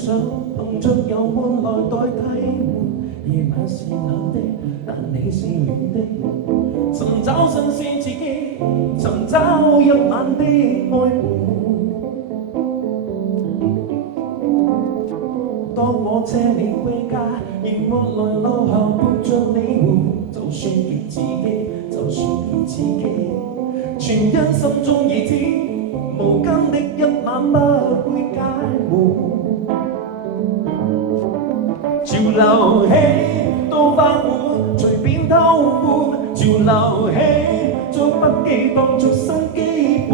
想碰着有伴來代替換。夜晚是冷的，但你是暖的。尋找新鮮刺激，尋找一晚的愛伴。當我車你歸家，熒幕來留下伴着你玩，就算極刺激，就算極刺激，全因心中已知，無根的一晚不會解悶。潮流起，到花碗，隨便偷歡。潮流起，將筆記當作新基本，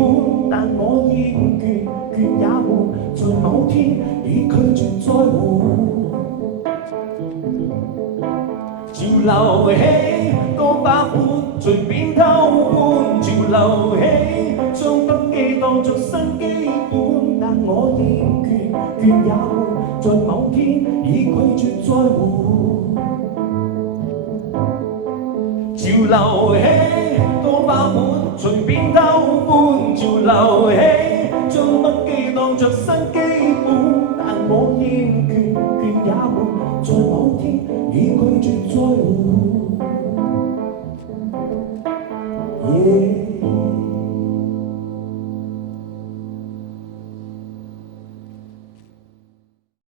但我厭倦，倦也悶，在某天已拒絕再換。潮流起，到花碗，隨便偷歡。潮流起，將筆記當作新基本，但我厭倦，倦也悶，在某天已拒絕再換。潮流起，到花碗，隨便偷歡。潮流起，將筆記當作新基本，但我厭倦，倦也悶，在某天已拒絕再換。